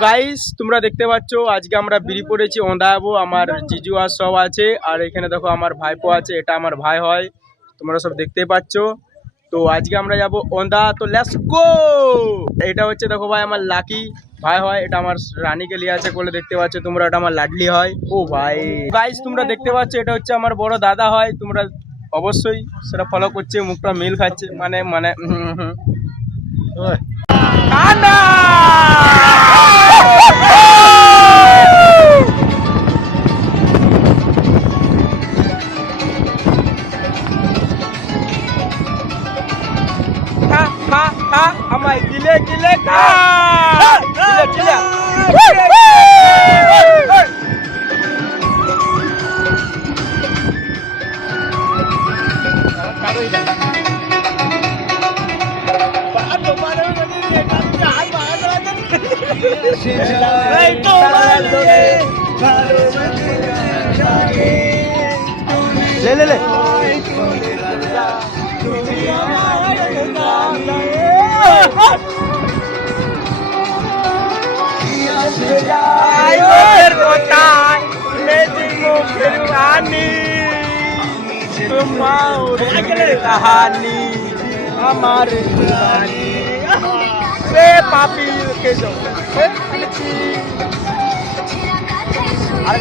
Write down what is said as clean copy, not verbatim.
Guys তোমরা দেখতে পাচ্ছ আজকে আমরা বিড়ি পড়েছি ওঁদা যাবো। আমার জিজু আর সব আছে, আর এখানে দেখো আমার ভাইপো আছে, এটা আমার ভাই হয়, তোমরা সব দেখতেই পাচ্ছ। তো আজকে আমরা যাব ওঁদা, তো লেটস গো। এটা হচ্ছে দেখো ভাই আমার লাকি ভাই হয়, এটা আমার রানীকে লিয়ে আছে কোলে, দেখতে পাচ্ছ তোমরা, এটা আমার লাডলি হয়। ও ভাই গাইস তোমরা দেখতে পাচ্ছ এটা হচ্ছে আমার বড় দাদা হয়, তোমরা অবশ্যই সেটা ফলো করছে, মুখটা মিল খাচ্ছে মানে মানে কানা আমায় গিলে গিলে ले ले ले कहानी हमारे पापी के जो अरे